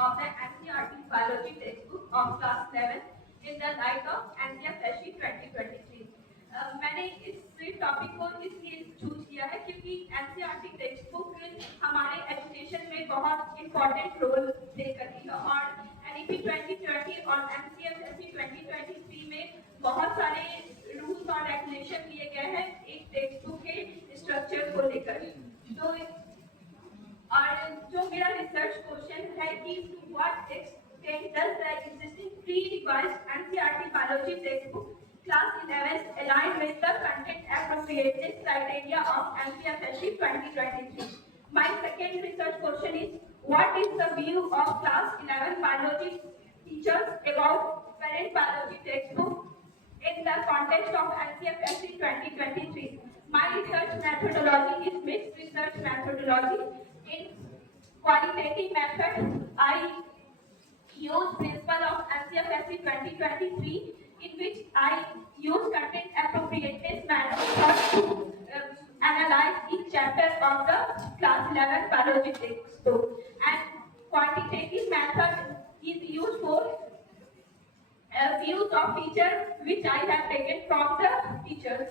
of the NCERT biology textbook of class 11 in the light of NCERT 2023. मैंने इस topic को इसलिए choose किया है क्योंकि एनसीईआरटी टेक्स्ट बुक हमारे एजुकेशन में बहुत इंपॉर्टेंट रोल प्ले करती है और एनईपी 2020 और एनसीईआरटी 2023 में बहुत सारे रूल्स और रेगुलेशन दिए गए हैं एक टेक्स्ट बुक के स्ट्रक्चर को लेकर। तो और जो मेरा रिसर्च क्वेश्चन है कि to what extent does the existing pre revised NCERT biology textbook class 11 aligned with the content appropriateness criteria of NCERT 2023. My second research question is, what is the view of class 11 biology teachers about current biology textbook in the context of NCERT 2023? My research methodology is mixed research methodology. In qualitative method, I use principle of NCERT 2023 in which I use content appropriateness method to analyze each chapter of the class 11 biology textbook, and quantitative method is used for views of teacher which I have taken from the teachers.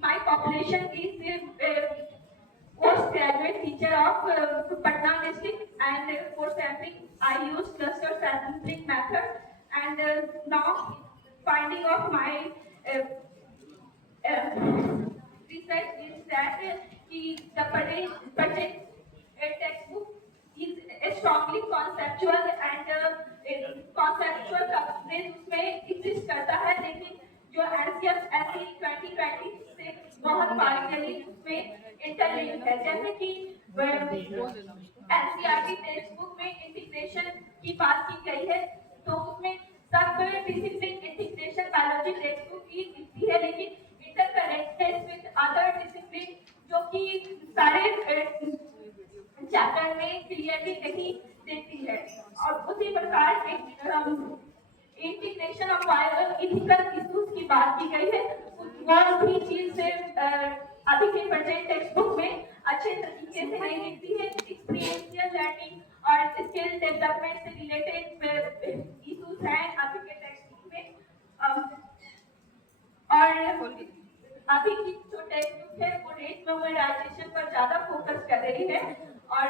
My population is postgraduate teacher of Patna district, and for sampling I use cluster sampling method, and now finding of my research is that the present textbook is strongly conceptual, and conceptual coverage उसमें exist करता है, लेकिन जो NCERT 2020 से बहुत partially उसमें interlink है। जैसे कि NCERT टेक्स्ट बुक में इंटीग्रेशन की बात की गई है, तो उसमें सब discipline integration biology text book की दिखती है, लेकिन इंटरकनेक्टेड विद अदर डिसिप्लिन जो कि सारे चैप्टर में क्लियरली नहीं देती है। और उसी प्रकार इंटीग्रेशन ऑफ बायोइथिकल इश्यूज की बात की गई है, वो भी चीज अभी के प्रेजेंट टेक्स्ट बुक में अच्छे तरीके से नहीं दिखती है। एक्सपीरियंशियल लर्निंग और स्किल डेवलपमेंट से रिलेटेड इश्यूज हैं अभी के टेक्स्ट बुक में, और अभी की जो टेक्स्ट बुक है वो रेट मेमोराइजेशन पर ज्यादा फोकस कर रही है, और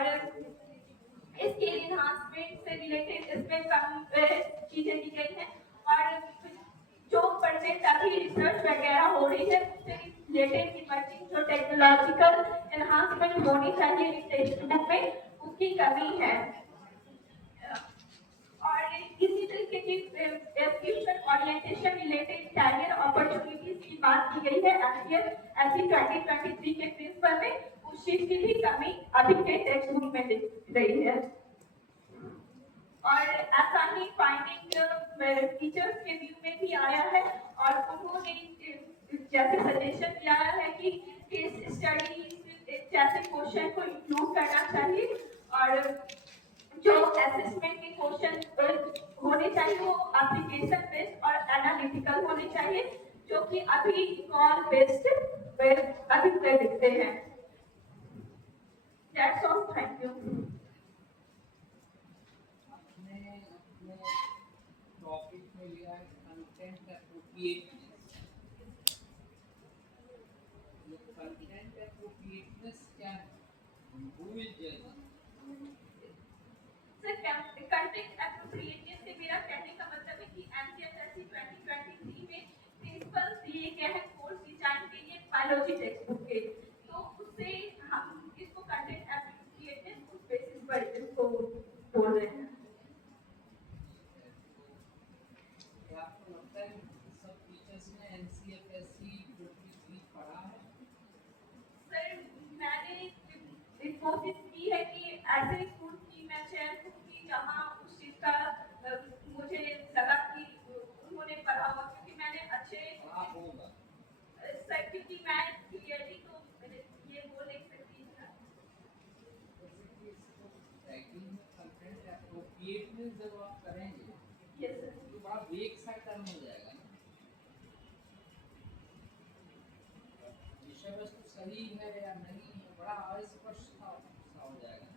स्किल इनहांसमेंट से रिलेटेड इसमें कम चीजें दी गई हैं, और जो परसेंट अभी रिसर्च वगैरह हो रही है उससे रिलेटेड इमर्जिंग जो टेक्नोलॉजिकल इनहांसमेंट होनी चाहिए इस टेक्स्ट बुक में, उसकी कमी है। और इसी तरीके की future orientation related career opportunities की बात की गई है एनसीईआरटी 2023 के प्रिंसिपल में, उस चीज की भी कमी अभी के टेक्स्ट बुक में दिख रही है। और ऐसा ही फाइंडिंग टीचर्स के व्यू में भी आया है, और उन्होंने जैसे सजेशन दिया है कि केस स्टडी जैसे क्वेश्चन को इंक्लूड करना चाहिए, और जो असेसमेंट के क्वेश्चन होने चाहिए वो एप्लीकेशन बेस्ड और एनालिटिकल होने चाहिए, जो कि अभी कॉल बेस्ड अधिक दिखते हैं। That's all. Thank you. Topic में लिया है कंटेंट एप्रोप्रिएटनेस। कंटेंट एप्रोप्रिएटनेस क्या है? Who will judge? Content appropriateness से मेरा कहने का मतलब है कि एनसीईआरटी 2023 में प्रिंसिपल्स दिए गए हैं कोर्स डिजाइन के लिए बायोलॉजी टेक्स्ट बुक के, तो उससे हम इसको कंटेंट एप्रोप्रिएटनेस उस बेसिस पर इसको बोल रहे हैं। क्या आपको लगता है कि सब टीचर्स ने एनसीईआरटी 23 पढ़ा है? सर मैंने कोशिश की है कि ऐसे स्कूल की मैं चयन करूँगी जहाँ उस चीज़ का मुझे लगा कि उन्होंने पढ़ा हुआ, क्योंकि मैंने अच्छे सर, क्योंकि मैं क्लियरली तो ये बोल नहीं सकती कंटेंट एप्रोप्रिएटनेस जब आप करेंगे तो बड़ा वेग सा टर्म हो जाएगा ना, विषय वस्तु सही है या नहीं है, बड़ा अस्पष्ट सा हो जाएगा।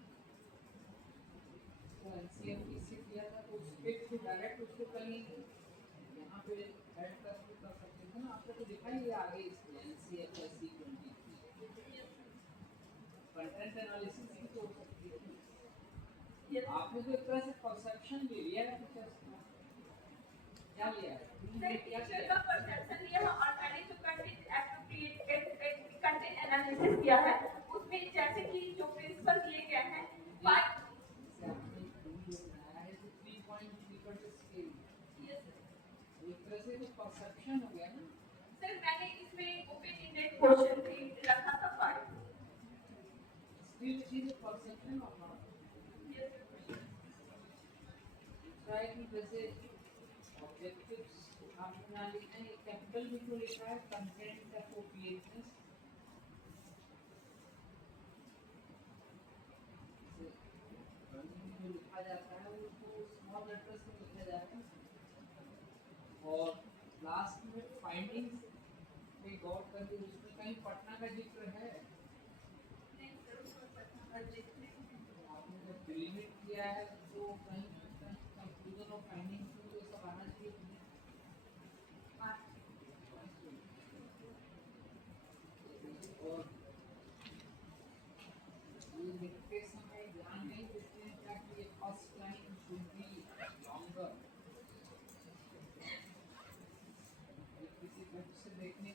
तो एनसीएफटी से किया था तो उस पे तो डायरेक्ट उसको कहीं यहाँ पे ऐड कर सकते थे ना, आपको तो दिखा ही आगे इसमें एनसीएफएससी 23 कंटेंट एनालिसिस भी तो हो सकती है। Yes. आपने तो एक तरह से परसेप्शन ले लिया है टीचर्स का, क्या लिया है? सर टीचर का परसेप्शन लिया है और मैंने जो कंटेंट एप्रोप्रिएट कंटेंट एनालिसिस किया है उसमें जैसे कि जो प्रिंसिपल दिए गए हैं फाइव। जैसे आपने टूल बनाया है तो 3.3 पर स्केल, यस एक तरह से तो परसेप्शन हो गया ना। सर मैंने इसमें ओपन इंडेड क्वेश्चन भी रखा था five. Still it is a perception of not. दूसरा है कि जैसे ऑब्जेक्टिव्स आपने ना लिखा है, कैपिटल में क्यों लिखा है कंटेंट एप्रोप्रिएटनेस, जो लिखा जाता है वो तो स्मॉल लेटर्स में लिखा जाता है। और लास्ट में फाइंडिंग्स पे गौर करके उसमें कहीं पटना का जिक्र है, आपने जब डिलीमिट किया है तो कहीं ना कहीं कंक्लूजन और फाइंडिंग्स में तो सब आना चाहिए कि नहीं? और ये लिखते समय ध्यान नहीं देते हैं क्या कि ये first line should be longer, किसी बुक से देखने